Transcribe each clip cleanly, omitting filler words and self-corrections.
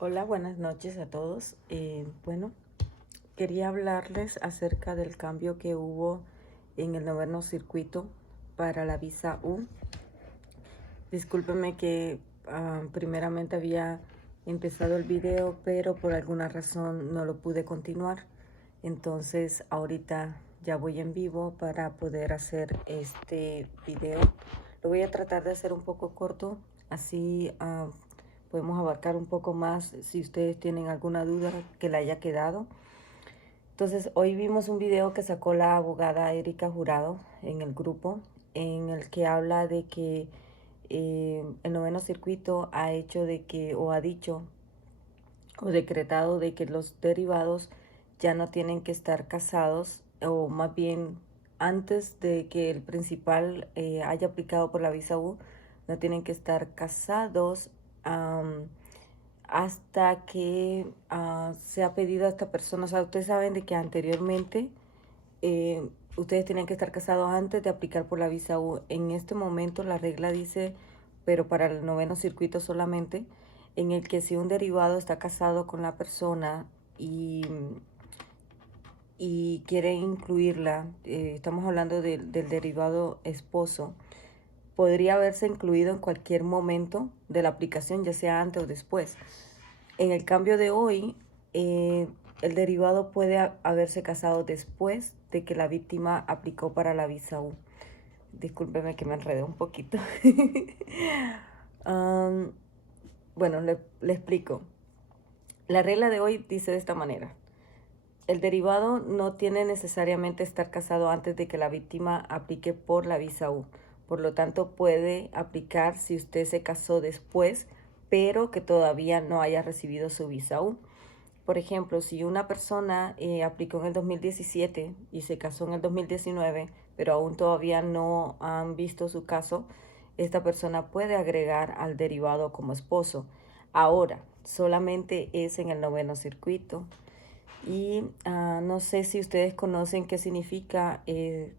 Hola, buenas noches a todos. Bueno, quería hablarles acerca del cambio que hubo en el noveno circuito para la visa U. Discúlpenme que primeramente había empezado el video, pero por alguna razón no lo pude continuar. Entonces ahorita ya voy en vivo para poder hacer este video. Lo voy a tratar de hacer un poco corto, así podemos abarcar un poco más si ustedes tienen alguna duda que le haya quedado. Entonces, hoy vimos un video que sacó la abogada Erika Jurado en el grupo, en el que habla de que el noveno circuito ha hecho de que, o ha dicho, o decretado de que los derivados ya no tienen que estar casados, o más bien antes de que el principal haya aplicado por la visa U, no tienen que estar casados hasta que se ha pedido a esta persona. O sea, ustedes saben de que anteriormente ustedes tenían que estar casados antes de aplicar por la visa U. En este momento la regla dice, pero para el noveno circuito solamente, en el que si un derivado está casado con la persona y quiere incluirla, estamos hablando del derivado esposo, podría haberse incluido en cualquier momento de la aplicación, ya sea antes o después. En el cambio de hoy, el derivado puede haberse casado después de que la víctima aplicó para la visa U. Discúlpeme que me enredé un poquito. um, bueno, le explico. La regla de hoy dice de esta manera. El derivado no tiene necesariamente estar casado antes de que la víctima aplique por la visa U. Por lo tanto, puede aplicar si usted se casó después, pero que todavía no haya recibido su visa U. Por ejemplo, si una persona aplicó en el 2017 y se casó en el 2019, pero aún todavía no han visto su caso, esta persona puede agregar al derivado como esposo. Ahora, solamente es en el noveno circuito. Y no sé si ustedes conocen qué significa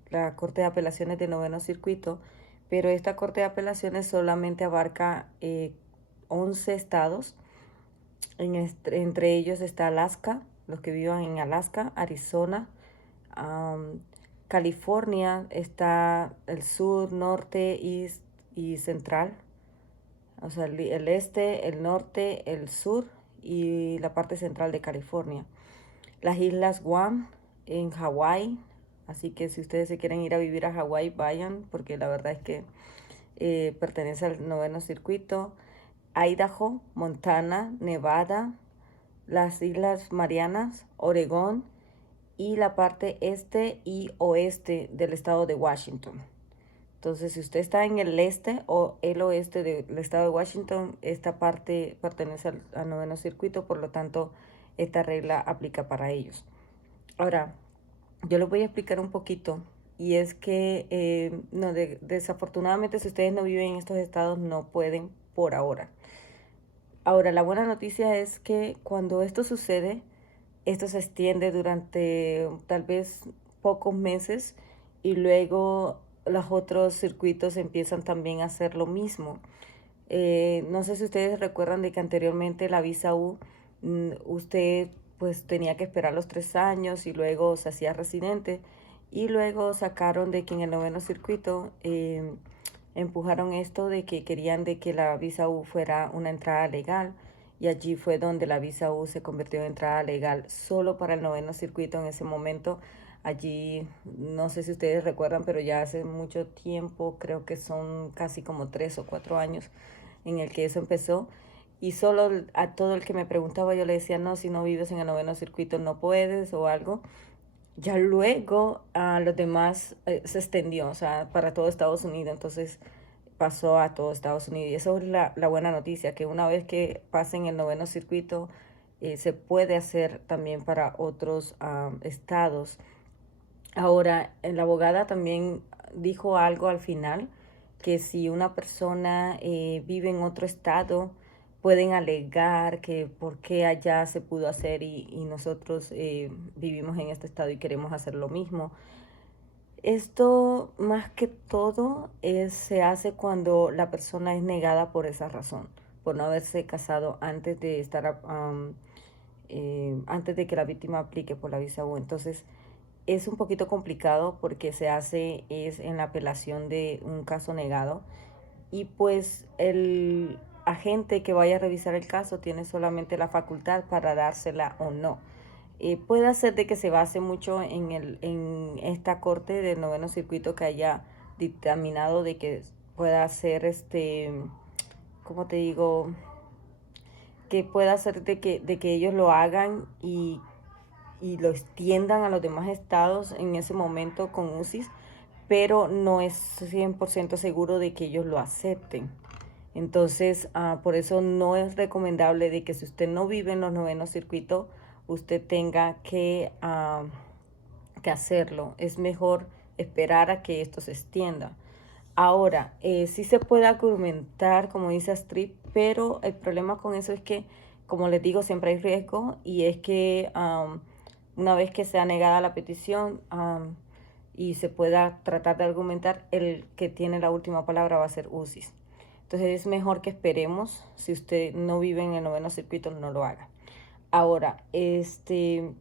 la Corte de Apelaciones de Noveno Circuito, pero esta Corte de Apelaciones solamente abarca 11 estados. Entre ellos está Alaska, los que vivan en Alaska, Arizona, California, está el sur, norte y central, o sea, el este, el norte, el sur y la parte central de California. Las islas Guam en Hawái, así que si ustedes se quieren ir a vivir a Hawái, vayan, porque la verdad es que pertenece al noveno circuito. Idaho, Montana, Nevada, las Islas Marianas, Oregón y la parte este y oeste del estado de Washington. Entonces, si usted está en el este o el oeste del estado de Washington, esta parte pertenece al noveno circuito, por lo tanto, esta regla aplica para ellos. Ahora, yo les voy a explicar un poquito, y es que no, desafortunadamente si ustedes no viven en estos estados no pueden por ahora. Ahora, la buena noticia es que cuando esto sucede, esto se extiende durante tal vez pocos meses y luego los otros circuitos empiezan también a hacer lo mismo. No sé si ustedes recuerdan de que anteriormente la visa U, usted pues tenía que esperar los 3 años y luego se hacía residente, y luego sacaron de que en el noveno circuito empujaron esto de que querían de que la visa U fuera una entrada legal, y allí fue donde la visa U se convirtió en entrada legal solo para el noveno circuito en ese momento. Allí, no sé si ustedes recuerdan, pero ya hace mucho tiempo, creo que son casi como 3 o 4 años en el que eso empezó. Y solo a todo el que me preguntaba yo le decía, no, si no vives en el noveno circuito no puedes o algo. Ya luego a los demás se extendió, o sea, para todo Estados Unidos, entonces pasó a todo Estados Unidos. Y eso es la buena noticia, que una vez que pasen el noveno circuito, se puede hacer también para otros estados. Ahora, la abogada también dijo algo al final, que si una persona vive en otro estado, pueden alegar que por qué allá se pudo hacer y nosotros vivimos en este estado y queremos hacer lo mismo. Esto más que todo se hace cuando la persona es negada por esa razón. por no haberse casado antes de estar, antes de que la víctima aplique por la visa U. Entonces, es un poquito complicado porque se hace es en la apelación de un caso negado y pues el agente que vaya a revisar el caso tiene solamente la facultad para dársela o no. Puede ser de que se base mucho en esta corte del noveno circuito que haya dictaminado de que pueda ser como te digo, que pueda ser de que ellos lo hagan y lo extiendan a los demás estados en ese momento con UCIS, pero no es 100% seguro de que ellos lo acepten. Entonces, por eso no es recomendable de que si usted no vive en los novenos circuitos, usted tenga que hacerlo. Es mejor esperar a que esto se extienda. Ahora, sí se puede argumentar, como dice Astrid, pero el problema con eso es que, como les digo, siempre hay riesgo y es que una vez que sea negada la petición y se pueda tratar de argumentar, el que tiene la última palabra va a ser UCIS. Entonces es mejor que esperemos. Si usted no vive en el noveno circuito, no lo haga. Ahora, ¿qué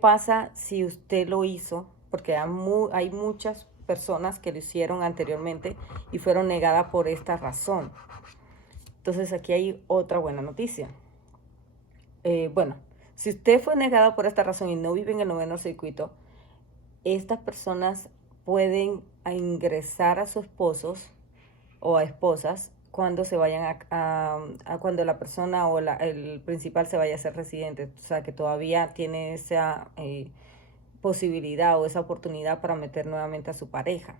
pasa si usted lo hizo? Porque hay muchas personas que lo hicieron anteriormente y fueron negadas por esta razón. Entonces aquí hay otra buena noticia. Bueno, si usted fue negado por esta razón y no vive en el noveno circuito, estas personas pueden ingresar a sus esposos o a esposas cuando se vayan a cuando la persona o el principal se vaya a ser residente, o sea que todavía tiene esa posibilidad o esa oportunidad para meter nuevamente a su pareja.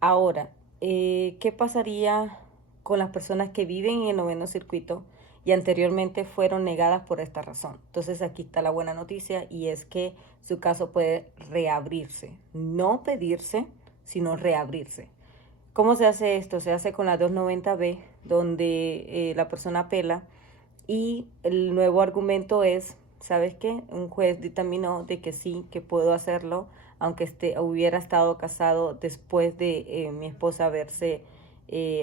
Ahora, ¿qué pasaría con las personas que viven en el noveno circuito y anteriormente fueron negadas por esta razón? Entonces aquí está la buena noticia y es que su caso puede reabrirse, no pedirse, sino reabrirse. ¿Cómo se hace esto? Se hace con la 290B, donde la persona apela y el nuevo argumento es, ¿sabes qué? Un juez dictaminó de que sí, que puedo hacerlo, aunque hubiera estado casado después de mi esposa haberse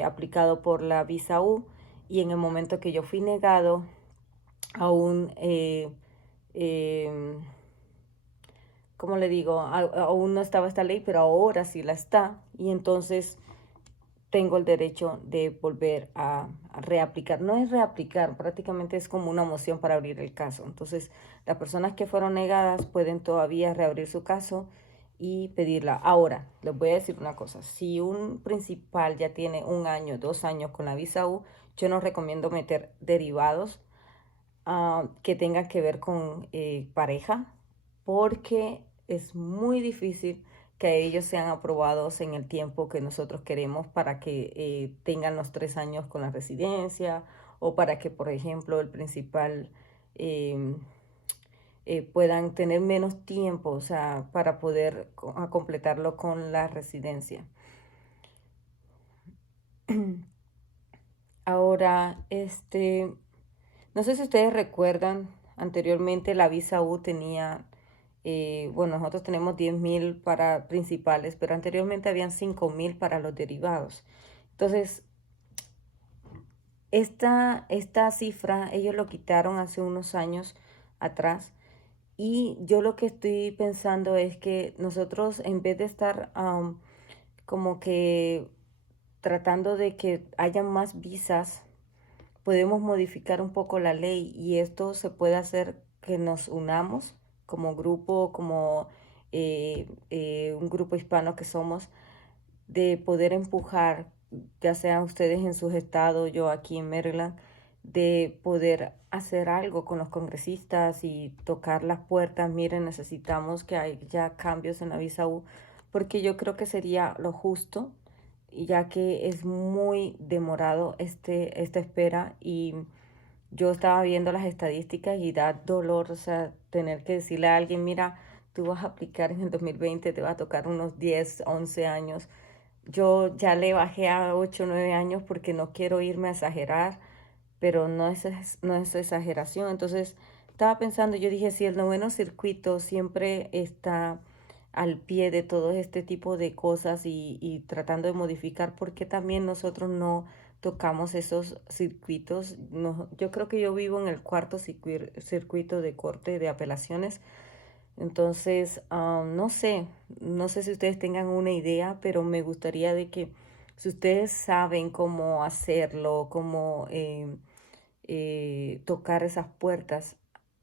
aplicado por la visa U, y en el momento que yo fui negado, aún, ¿cómo le digo? Aún no estaba esta ley, pero ahora sí la está, y entonces tengo el derecho de volver a reaplicar. No es reaplicar, prácticamente es como una moción para abrir el caso. Entonces, las personas que fueron negadas pueden todavía reabrir su caso y pedirla. Ahora, les voy a decir una cosa. Si un principal ya tiene 1 año, 2 años con la visa U, yo no recomiendo meter derivados que tengan que ver con pareja, porque es muy difícil que ellos sean aprobados en el tiempo que nosotros queremos para que tengan los 3 años con la residencia o para que, por ejemplo, el principal eh, puedan tener menos tiempo, o sea, para poder completarlo con la residencia. Ahora, no sé si ustedes recuerdan, anteriormente la visa U tenía, bueno, nosotros tenemos 10.000 para principales, pero anteriormente habían 5.000 para los derivados. Entonces, esta cifra ellos lo quitaron hace unos años atrás y yo lo que estoy pensando es que nosotros en vez de estar como que tratando de que haya más visas, podemos modificar un poco la ley y esto se puede hacer que nos unamos como grupo, como un grupo hispano que somos, de poder empujar, ya sean ustedes en sus estados, yo aquí en Maryland, de poder hacer algo con los congresistas y tocar las puertas. Miren, necesitamos que haya cambios en la visa U, porque yo creo que sería lo justo, ya que es muy demorado esta espera y yo estaba viendo las estadísticas y da dolor, o sea, tener que decirle a alguien, mira, tú vas a aplicar en el 2020, te va a tocar unos 10, 11 años. Yo ya le bajé a 8, 9 años porque no quiero irme a exagerar, pero no es exageración. Entonces, estaba pensando, yo dije, si el noveno circuito siempre está al pie de todo este tipo de cosas y tratando de modificar, ¿por qué también nosotros no tocamos esos circuitos. Yo creo que yo vivo en el cuarto circuito de corte de apelaciones. Entonces, no sé si ustedes tengan una idea, pero me gustaría de que si ustedes saben cómo hacerlo, cómo tocar esas puertas,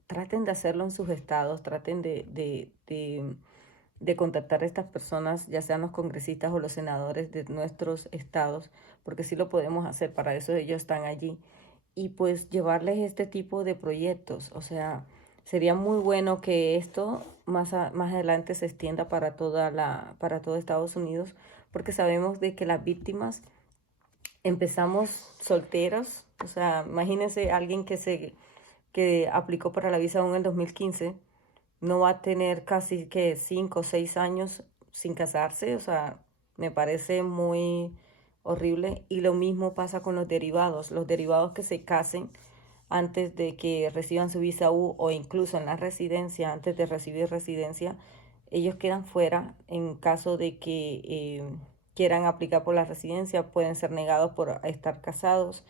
traten de hacerlo en sus estados, traten de contactar a estas personas, ya sean los congresistas o los senadores de nuestros estados, porque sí lo podemos hacer, para eso ellos están allí, y pues llevarles este tipo de proyectos. O sea, sería muy bueno que esto más adelante se extienda para todo Estados Unidos, porque sabemos de que las víctimas empezamos solteros. O sea, imagínense alguien que aplicó para la visa aún en el 2015, no va a tener casi que 5 o 6 años sin casarse. O sea, me parece muy horrible. Y lo mismo pasa con los derivados que se casen antes de que reciban su visa U, o incluso en la residencia, antes de recibir residencia, ellos quedan fuera en caso de que quieran aplicar por la residencia, pueden ser negados por estar casados,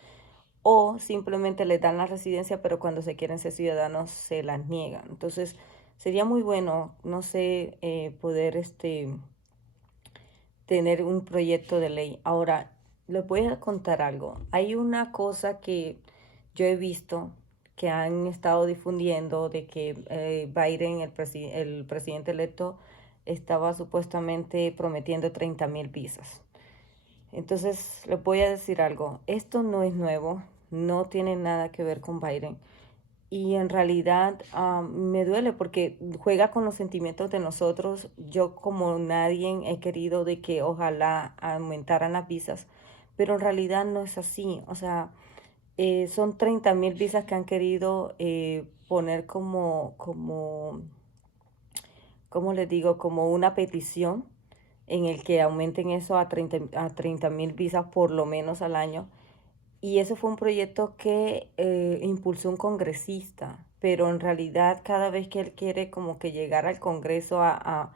o simplemente les dan la residencia, pero cuando se quieren ser ciudadanos se las niegan. Entonces, sería muy bueno, no sé, poder tener un proyecto de ley. Ahora, les voy a contar algo. Hay una cosa que yo he visto que han estado difundiendo de que Biden, el presidente electo, estaba supuestamente prometiendo 30,000 visas. Entonces, les voy a decir algo. Esto no es nuevo, no tiene nada que ver con Biden. Y en realidad me duele porque juega con los sentimientos de nosotros. Yo como nadie he querido de que ojalá aumentaran las visas, pero en realidad no es así. O sea, son 30,000 visas que han querido poner ¿cómo les digo? Como una petición en el que aumenten eso a 30,000 visas por lo menos al año. Y ese fue un proyecto que impulsó un congresista, pero en realidad cada vez que él quiere como que llegar al Congreso a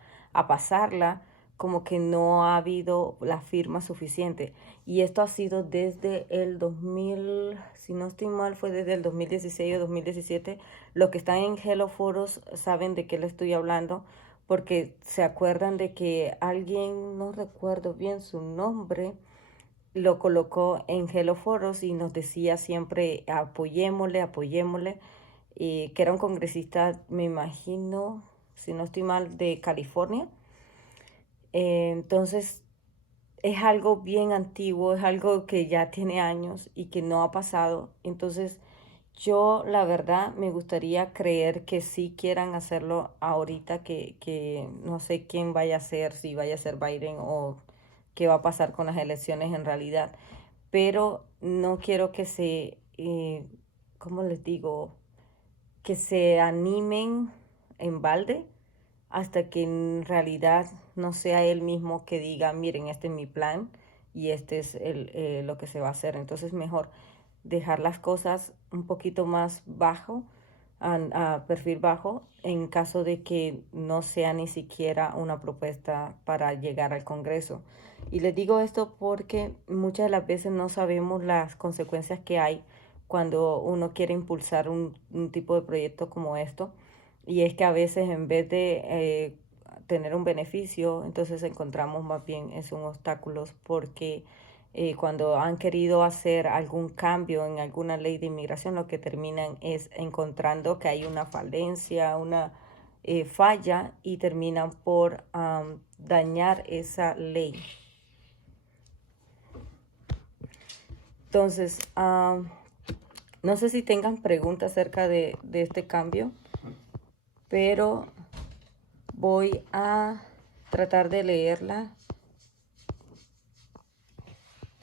pasarla, como que no ha habido la firma suficiente. Y esto ha sido desde el 2000, si no estoy mal, fue desde el 2016 o 2017. Los que están en Hello Foros saben de qué le estoy hablando, porque se acuerdan de que alguien, no recuerdo bien su nombre, lo colocó en Hello Foros y nos decía siempre apoyémosle, apoyémosle, que era un congresista, me imagino, si no estoy mal, de California. Entonces, es algo bien antiguo, es algo que ya tiene años y que no ha pasado. Entonces, yo la verdad me gustaría creer que sí quieran hacerlo ahorita, que no sé quién vaya a ser, si vaya a ser Biden o qué va a pasar con las elecciones en realidad. Pero no quiero que ¿cómo les digo? Que se animen en balde hasta que en realidad no sea él mismo que diga, miren, este es mi plan y este es lo que se va a hacer. Entonces mejor dejar las cosas un poquito más bajo, a perfil bajo, en caso de que no sea ni siquiera una propuesta para llegar al Congreso. Y les digo esto porque muchas de las veces no sabemos las consecuencias que hay cuando uno quiere impulsar un tipo de proyecto como esto. Y es que a veces en vez de tener un beneficio, entonces encontramos más bien es un obstáculos, porque cuando han querido hacer algún cambio en alguna ley de inmigración, lo que terminan es encontrando que hay una falencia, una falla, y terminan por dañar esa ley. Entonces, no sé si tengan preguntas acerca de este cambio, pero voy a tratar de leerla.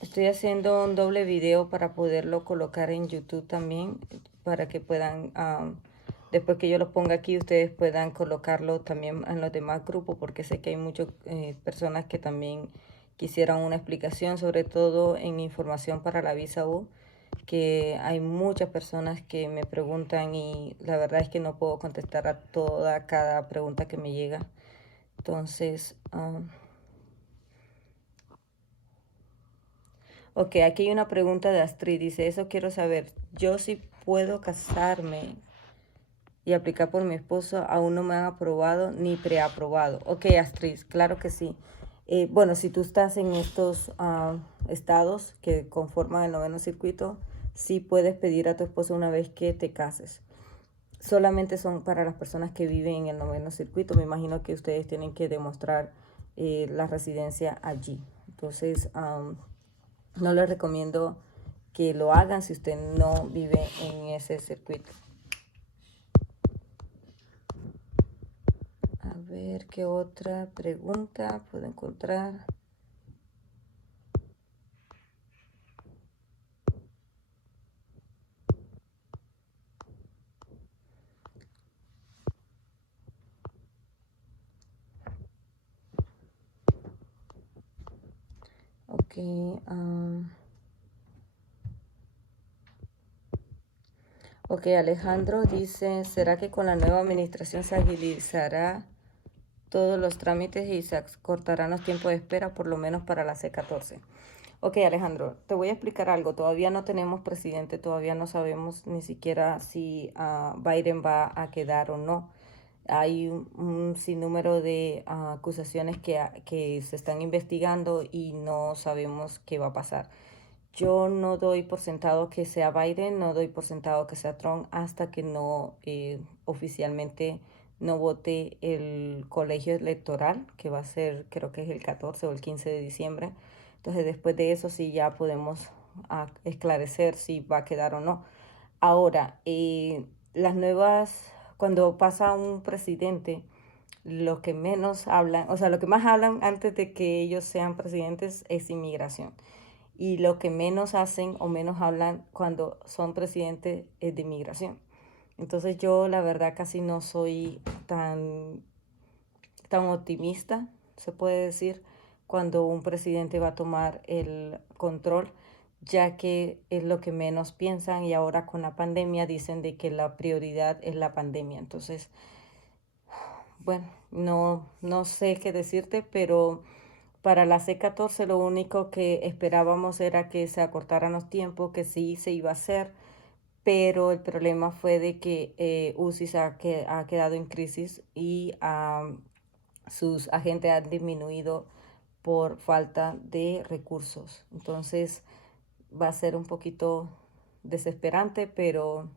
Estoy haciendo un doble video para poderlo colocar en YouTube también, para que puedan, después que yo lo ponga aquí, ustedes puedan colocarlo también en los demás grupos, porque sé que hay muchas personas que también quisieran una explicación, sobre todo en información para la visa U, que hay muchas personas que me preguntan y la verdad es que no puedo contestar a cada pregunta que me llega. Entonces, Ok, aquí hay una pregunta de Astrid. Dice, eso quiero saber. Yo sí puedo casarme y aplicar por mi esposo. Aún no me han aprobado ni preaprobado. Ok, Astrid, claro que sí. Bueno, si tú estás en estos estados que conforman el noveno circuito, sí puedes pedir a tu esposo una vez que te cases. Solamente son para las personas que viven en el noveno circuito. Me imagino que ustedes tienen que demostrar la residencia allí. Entonces, no les recomiendo que lo hagan si usted no vive en ese circuito. A ver qué otra pregunta puedo encontrar. Ok. Ok, Alejandro dice, ¿será que con la nueva administración se agilizará todos los trámites y se cortarán los tiempos de espera, por lo menos para la C14? Ok, Alejandro, te voy a explicar algo. Todavía no tenemos presidente, todavía no sabemos ni siquiera si Biden va a quedar o no. Hay un sinnúmero de acusaciones que se están investigando y no sabemos qué va a pasar. Yo no doy por sentado que sea Biden, no doy por sentado que sea Trump hasta que no oficialmente no vote el colegio electoral, que va a ser, creo que es el 14 o el 15 de diciembre. Entonces, después de eso sí ya podemos esclarecer si va a quedar o no. Ahora, las nuevas, cuando pasa un presidente, lo que menos hablan, o sea, lo que más hablan antes de que ellos sean presidentes es inmigración. Y lo que menos hacen o menos hablan cuando son presidentes es de inmigración. Entonces yo la verdad casi no soy tan optimista, se puede decir, cuando un presidente va a tomar el control, ya que es lo que menos piensan y ahora con la pandemia dicen de que la prioridad es la pandemia. Entonces, bueno, no sé qué decirte, pero para la C14 lo único que esperábamos era que se acortaran los tiempos, que sí se iba a hacer, pero el problema fue de que UCI ha quedado en crisis y sus agentes han disminuido por falta de recursos. Entonces va a ser un poquito desesperante, pero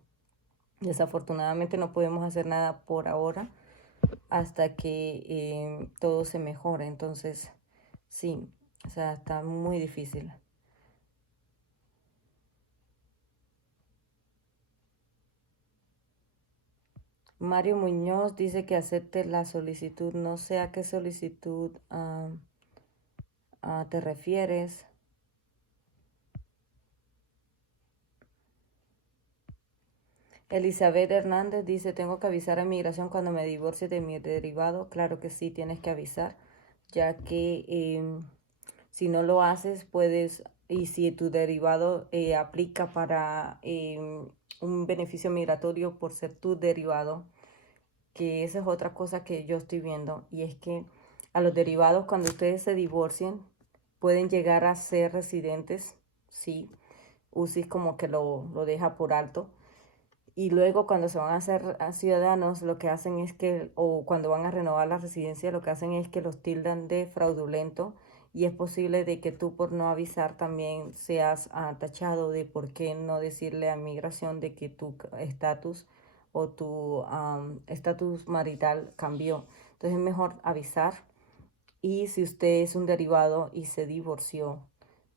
desafortunadamente no podemos hacer nada por ahora hasta que todo se mejore. Entonces, sí, o sea, está muy difícil. Mario Muñoz dice que acepte la solicitud. No sé a qué solicitud te refieres. Elizabeth Hernández dice, tengo que avisar a migración cuando me divorcie de mi derivado. Claro que sí, tienes que avisar, ya que si no lo haces, puedes, y si tu derivado aplica para un beneficio migratorio por ser tu derivado, que esa es otra cosa que yo estoy viendo, y es que a los derivados cuando ustedes se divorcien pueden llegar a ser residentes, sí, UCI como que lo deja por alto, y luego cuando se van a hacer ciudadanos, lo que hacen es que, o cuando van a renovar la residencia, lo que hacen es que los tildan de fraudulento y es posible de que tú por no avisar también seas tachado de por qué no decirle a migración de que tu estatus o tu estatus marital cambió. Entonces es mejor avisar y si usted es un derivado y se divorció,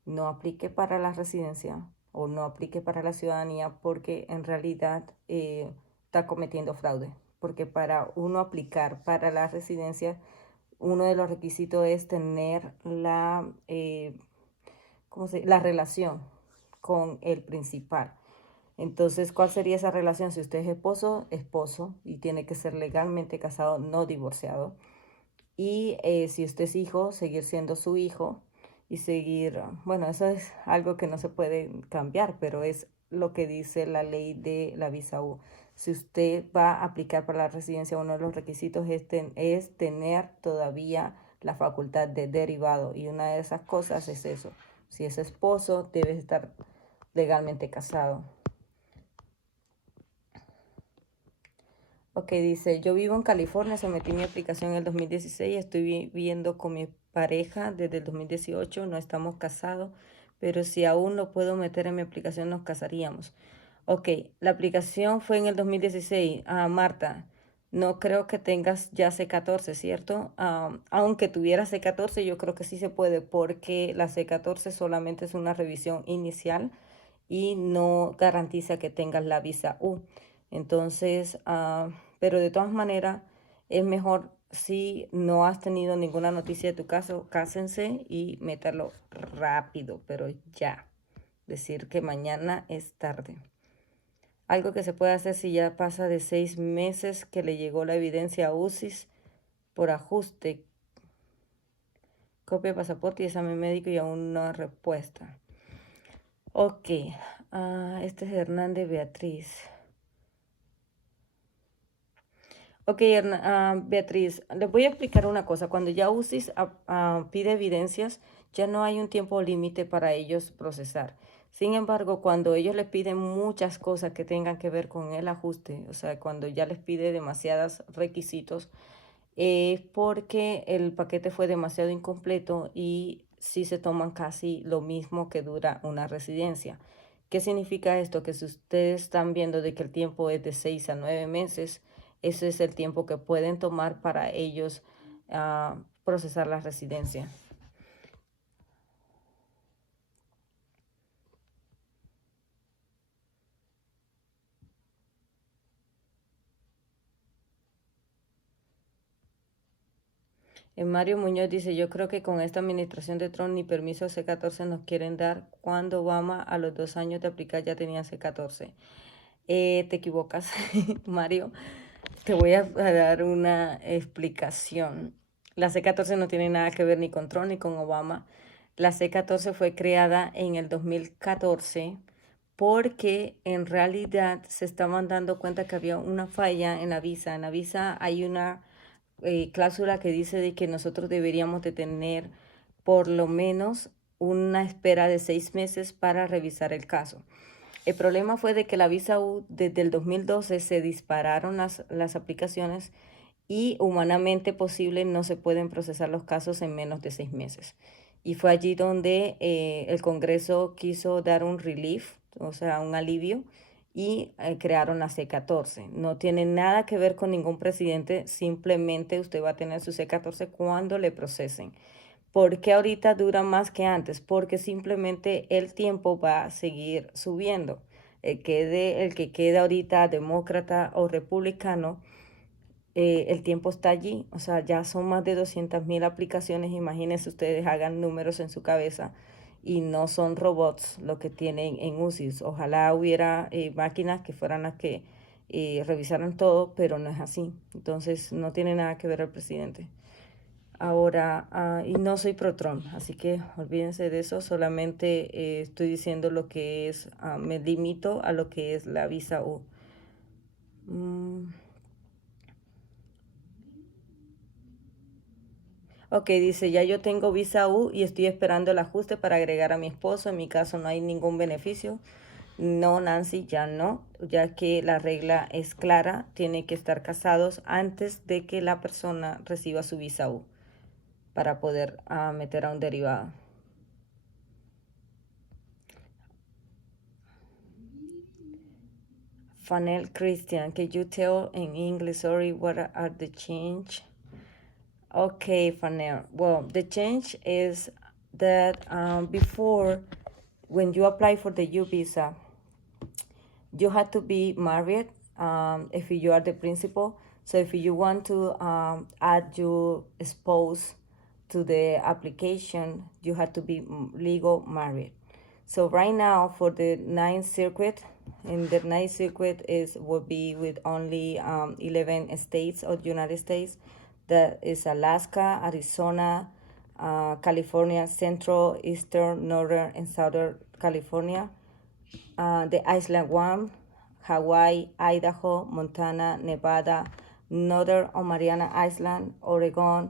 no aplique para la residencia o no aplique para la ciudadanía porque en realidad está cometiendo fraude. Porque para uno aplicar para la residencia, uno de los requisitos es tener la relación con el principal. Entonces, ¿cuál sería esa relación? Si usted es esposo, esposo, y tiene que ser legalmente casado, no divorciado. Y si usted es hijo, seguir siendo su hijo y seguir, bueno, eso es algo que no se puede cambiar, pero es lo que dice la ley de la visa U. Si usted va a aplicar para la residencia, uno de los requisitos es tener todavía la facultad de derivado y una de esas cosas es eso. Si es esposo, debes estar legalmente casado. Ok, dice, yo vivo en California, sometí mi aplicación en el 2016, estoy viviendo con mi pareja desde el 2018, no estamos casados, pero si aún lo puedo meter en mi aplicación, nos casaríamos. Ok, la aplicación fue en el 2016. Marta, no creo que tengas ya C14, ¿cierto? Aunque tuviera C14, yo creo que sí se puede porque la C14 solamente es una revisión inicial y no garantiza que tengas la visa U. Entonces, pero de todas maneras, es mejor si no has tenido ninguna noticia de tu caso, cásense y métalo rápido, pero ya. Decir que mañana es tarde. Algo que se puede hacer si ya pasa de 6 meses que le llegó la evidencia a UCIS por ajuste, copia de pasaporte y examen médico y aún no hay respuesta. Ok, este es Hernández Beatriz. Ok, Beatriz, les voy a explicar una cosa. Cuando ya UCIS pide evidencias, ya no hay un tiempo límite para ellos procesar. Sin embargo, cuando ellos les piden muchas cosas que tengan que ver con el ajuste, o sea, cuando ya les pide demasiados requisitos, es porque el paquete fue demasiado incompleto y sí se toman casi lo mismo que dura una residencia. ¿Qué significa esto? Que si ustedes están viendo de que el tiempo es de 6 a 9 meses, ese es el tiempo que pueden tomar para ellos procesar la residencia. Mario Muñoz dice, yo creo que con esta administración de Trump ni permiso C14 nos quieren dar cuando Obama a los 2 años de aplicar ya tenía C14. Te equivocas, Mario. Te voy a dar una explicación. La C14 no tiene nada que ver ni con Trump ni con Obama. La C14 fue creada en el 2014 porque en realidad se estaban dando cuenta que había una falla en la visa. En la visa hay una cláusula que dice de que nosotros deberíamos de tener por lo menos una espera de 6 meses para revisar el caso. El problema fue de que la visa U desde el 2012 se dispararon las aplicaciones y humanamente posible no se pueden procesar los casos en menos de 6 meses. Y fue allí donde el Congreso quiso dar un relief, o sea, un alivio, y crearon la C14. No tiene nada que ver con ningún presidente, simplemente usted va a tener su C14 cuando le procesen. ¿Por qué ahorita dura más que antes? Porque simplemente el tiempo va a seguir subiendo. El que quede ahorita demócrata o republicano, el tiempo está allí. O sea, ya son más de 200.000 aplicaciones. Imagínense ustedes, hagan números en su cabeza y no son robots lo que tienen en UCIS. Ojalá hubiera máquinas que fueran las que revisaran todo, pero no es así. Entonces, no tiene nada que ver el presidente. Ahora, y no soy pro Trump, así que olvídense de eso, solamente estoy diciendo lo que es, me limito a lo que es la visa U. Ok, dice, ya yo tengo visa U y estoy esperando el ajuste para agregar a mi esposo, en mi caso no hay ningún beneficio. No, Nancy, ya no, ya que la regla es clara, tienen que estar casados antes de que la persona reciba su visa U para poder meter a un derivado. Fanel Christian, can you tell in English, sorry, what are the change? Okay, Fanel. Well, the change is that before, when you apply for the U visa, you had to be married if you are the principal. So if you want to add your spouse to the application, you have to be legal married. So right now for the Ninth Circuit, in the Ninth Circuit will be with only 11 states of the United States. That is Alaska, Arizona, California, Central, Eastern, Northern, and Southern California. The Island One, Hawaii, Idaho, Montana, Nevada, Northern or Mariana Island, Oregon,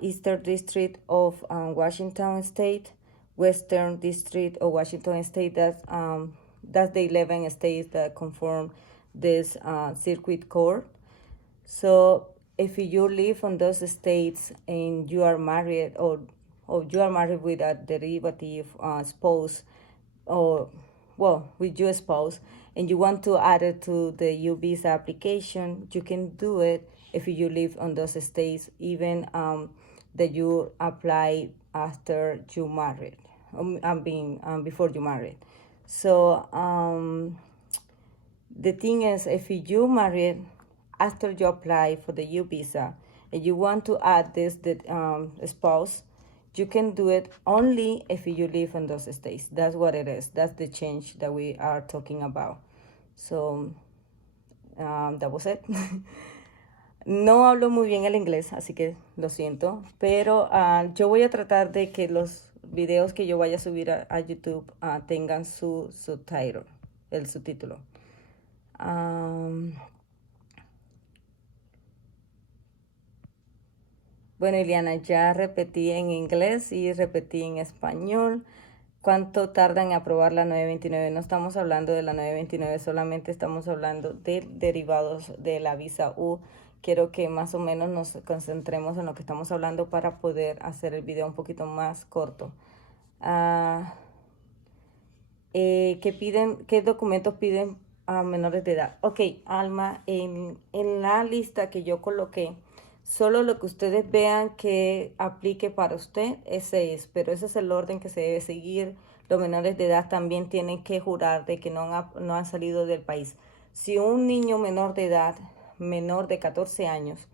Eastern District of Washington State, Western District or Washington State. That's the 11 states that conform this circuit court. So if you live on those states and you are married, or you are married with a derivative spouse, or well, with your spouse, and you want to add it to the U visa application, you can do it if you live on those states, even that you apply after you married, before you married. So the thing is, if you married after you apply for the U visa and you want to add the spouse, you can do it only if you live in those states. That's what it is. That's the change that we are talking about. So that was it. No hablo muy bien el inglés, así que lo siento, pero yo voy a tratar de que los videos que yo vaya a subir a YouTube tengan su subtítulo, el subtítulo. Bueno, Iliana, ya repetí en inglés y repetí en español. ¿Cuánto tarda en aprobar la 929? No estamos hablando de la 929, solamente estamos hablando de derivados de la visa U. Quiero que más o menos nos concentremos en lo que estamos hablando para poder hacer el video un poquito más corto. ¿Qué documentos piden a menores de edad? Ok, Alma, en la lista que yo coloqué, solo lo que ustedes vean que aplique para usted, ese es, pero ese es el orden que se debe seguir. Los menores de edad también tienen que jurar de que no han salido del país. Si un niño menor de edad, menor de 14 años,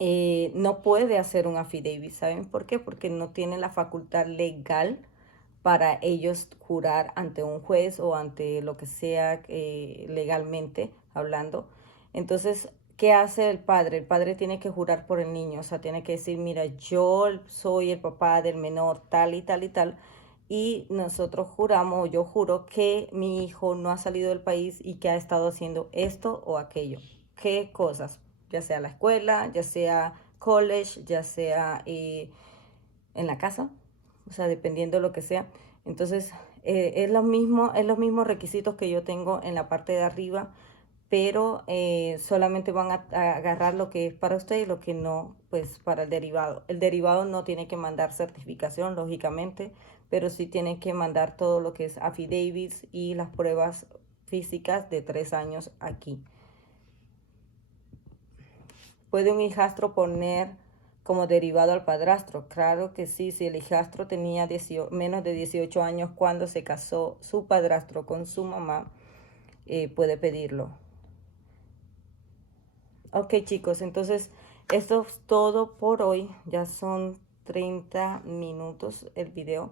no puede hacer un affidavit, ¿saben por qué? Porque no tiene la facultad legal para ellos jurar ante un juez o ante lo que sea legalmente hablando. Entonces, ¿qué hace el padre? El padre tiene que jurar por el niño, o sea, tiene que decir, mira, yo soy el papá del menor tal y tal y tal, y nosotros juramos, o yo juro que mi hijo no ha salido del país y que ha estado haciendo esto o aquello. ¿Qué cosas? Ya sea la escuela, ya sea college, ya sea en la casa, o sea, dependiendo de lo que sea. Entonces, es los mismos requisitos que yo tengo en la parte de arriba, pero solamente van a agarrar lo que es para usted y lo que no, pues para el derivado. El derivado no tiene que mandar certificación, lógicamente, pero sí tiene que mandar todo lo que es affidavits y las pruebas físicas de 3 años aquí. ¿Puede un hijastro poner como derivado al padrastro? Claro que sí, si el hijastro tenía menos de 18 años cuando se casó su padrastro con su mamá, puede pedirlo. Ok, chicos, entonces esto es todo por hoy. Ya son 30 minutos el video.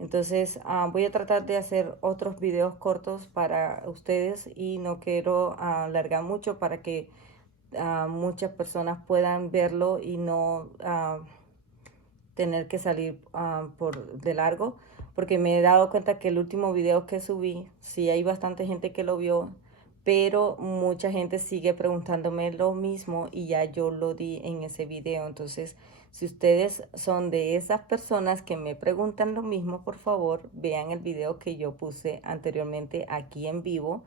Entonces voy a tratar de hacer otros videos cortos para ustedes y no quiero alargar mucho para que muchas personas puedan verlo y no tener que salir de largo, porque me he dado cuenta que el último video que subí, sí hay bastante gente que lo vio, pero mucha gente sigue preguntándome lo mismo y ya yo lo di en ese video. Entonces, si ustedes son de esas personas que me preguntan lo mismo, por favor, vean el video que yo puse anteriormente aquí en vivo.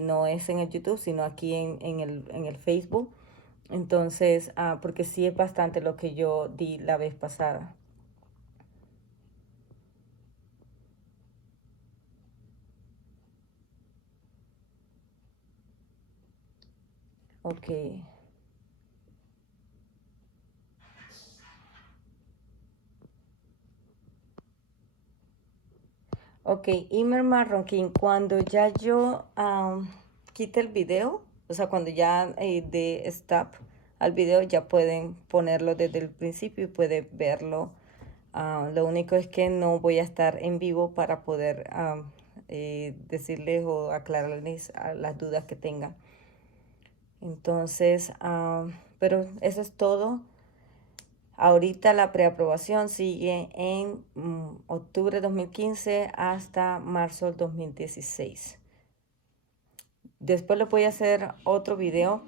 No es en el YouTube, sino aquí en el Facebook. Entonces, porque sí es bastante lo que yo di la vez pasada. Ok. Ok, Imer Marroquín, cuando ya yo quite el video, o sea, cuando ya de stop al video, ya pueden ponerlo desde el principio y pueden verlo. Lo único es que no voy a estar en vivo para poder decirles o aclararles las dudas que tengan. Entonces, pero eso es todo. Ahorita la preaprobación sigue en octubre 2015 hasta marzo 2016. Después le voy a hacer otro video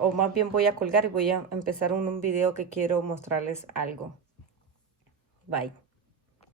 o más bien voy a colgar y voy a empezar un video que quiero mostrarles algo. Bye.